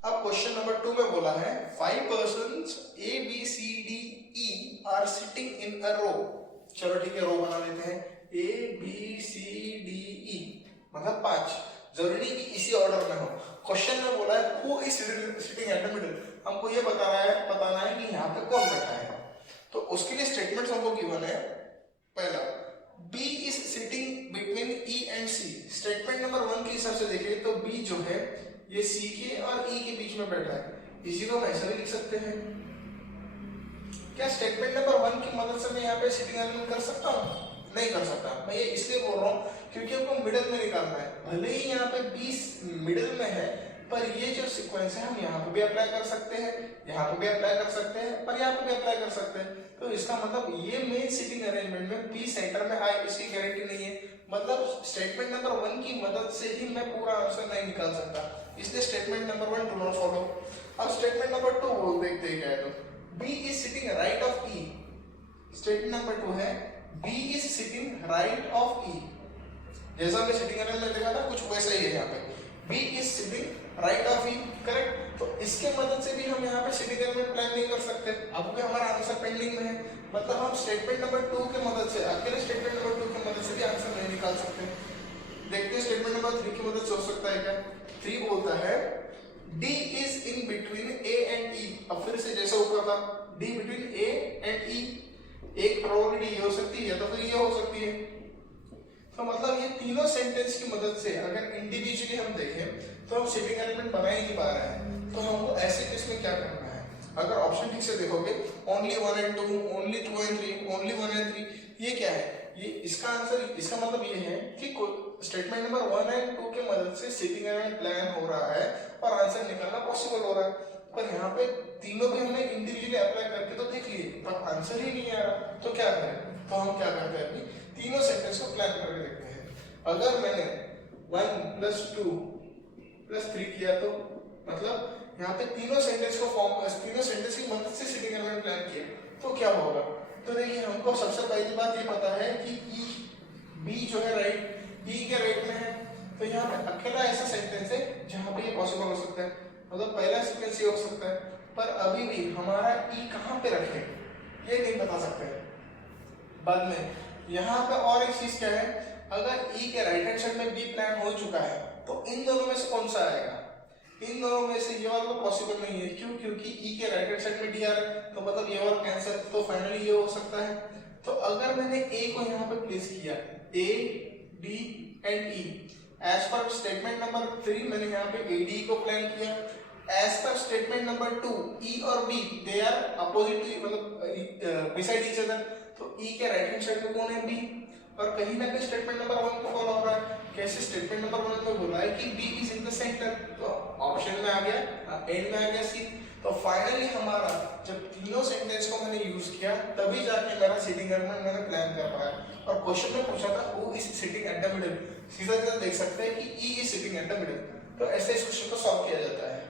अब question number 2 में बोला है 5 persons A B C D E are sitting in a row। चलो ठीक है, रो बना लेते हैं। A B C D E मतलब 5, जरूरी नहीं कि इसी ऑर्डर में हो। क्वेश्चन में बोला है who is sitting at the middle, हमको ये बताना है कि यहाँ पे कौन बैठा है। तो उसके लिए स्टेटमेंट्स हमको गिवन है। पहला, B is sitting between E and C। Statement number 1 के हिसाब से देखें तो B जो है ये C के और E के बीच में बैठा है। इसी को हम ऐसा भी लिख सकते हैं। क्या स्टेटमेंट नंबर 1 की मदद से मैं यहाँ पे सिटिंग अरेंजमेंट कर सकता हूँ? नहीं कर सकता। मैं ये इसलिए बोल रहा हूँ क्योंकि हमको मिडिल में निकालना है। भले ही यहाँ पे 20 मिडिल में है, पर ये जो सीक्वेंस है हम यहाँ पे भी अप्लाई कर सकते हैं, यहाँ पे भी अप्लाई कर सकते हैं, पर यहाँ पे भी अप्लाई कर सकते हैं। तो इसका मतलब ये मेन सिटिंग अरेंजमेंट में P सेंटर में आए इसकी गारंटी नहीं है। मतलब स्टेटमेंट नंबर 1 की मदद से ही मैं पूरा आंसर नहीं निकाल सकता, इसलिए statement number 1 do not follow. अब स्टेटमेंट नंबर 2 बोल देखते हैं क्या है। तो B is sitting right of E। Statement number 2 है B is sitting right of E। जैसा हमने सिटिंग अरेंजमेंट देखा था कुछ वैसा ही है यहाँ पे। B is sitting right of E, correct. तो इसके मदद से भी हम यहाँ पे सिटिंग अरेंजमेंट प्लान नहीं कर सकते। अब भी हमारा आंसर पेंडिंग में है। मतलब हम स्टेटमेंट नंबर 2 के मदद से, अकेले स्टेटमेंट नंबर 2 की मदद से भी आंसर नहीं निकाल सकते। देखते हैं स्टेटमेंट नंबर 3 की मदद से हो सकता है क्या। 3 बोलता है D is in between A and E। अब फिर से जैसा ऊपर था, D between A and E। एक प्रोबेबिलिटी ये हो सकती है, तो फिर ये हो सकती है। तो मतलब ये तीनों सेंटेंस की मदद से अगर इंडिविजुअली हम देखें तो हम सिटिंग अरेंजमेंट बना ही नहीं पा रहे हैं। तो हमको ऐसे केस में क्या करना है? अगर ऑप्शन ठीक से देखोगे, only 1 and 2, only 2 and 3, only 1 and 3, ये क्या है? ये इसका आंसर, इसका मतलब ये है कि स्टेटमेंट नंबर 1 एंड 2 की मदद से सिटिंग अरेंजमेंट प्लान हो रहा है और आंसर निकालना पॉसिबल हो रहा है। पर यहाँ पे तीनों भी हमने इंडिविजुअली अप्लाई करके तो देख लिए, पर आंसर ही नहीं आ रहा। तो क्या करें? तो हम क्या करते हैं, अभी तीनों सेंटेंस को प्लान करके देखते हैं। अगर मैंने 1 + 2 + 3 किया तो मतलब यहाँ पे तीनों सेंटेंस की मदद से सिटिंग अरेंजमेंट प्लान किया तो क्या होगा? तो देखिए, हमको सबसे पहली बात ये पता है कि B जो है राइट, E के राइट में है। तो यहाँ पे अकेला ऐसा सेंटेंस है जहाँ पे ये पॉसिबल हो सकता है। मतलब पहला सीक्वेंस ये हो सकता है, पर अभी भी हमारा E कहाँ पे रखे ये नहीं बता सकते। बाद में यहाँ पे और एक चीज क्या है, अगर E के राइट हैंड साइड में B प्लान हो चुका है तो इन दोनों में से कौन सा आएगा? इन दोनों में से ये वाला पॉसिबल नहीं है। क्यों? क्योंकि E के राइट हैंड साइड में D आ रहा है, तो मतलब ये वाला कैंसिल, तो फाइनली ये हो सकता है। तो अगर मैंने A को यहाँ पे प्लेस किया, A, D and E, as per statement number 3 मैंने यहाँ पे AD को प्लान किया। As per statement number 2, E और B दे आर अपोजिटली, मतलब बिसाइड ईच अदर। तो E के राइट हैंड साइड में कौन है? B। और कहीं ना कहीं स्टेटमेंट नंबर 1 को फॉलो हो रहा है। कैसे? स्टेटमेंट नंबर 1 में बोला है कि B is in the centre, तो ऑप्शन में आ गया, एंड में आ गया C। तो फाइनली हमारा जब तीनों सेंटेंस को मैंने यूज किया तभी जाके मेरा सिटिंग अरेंजमेंट मैंने प्लान कर पाया। और क्वेश्चन में पूछा था who is sitting at the middle, सीधा सीधा देख सकते हैं कि E is sitting at the middle. तो ऐसे इस क्वेश्चन को सॉल्व किया जाता है।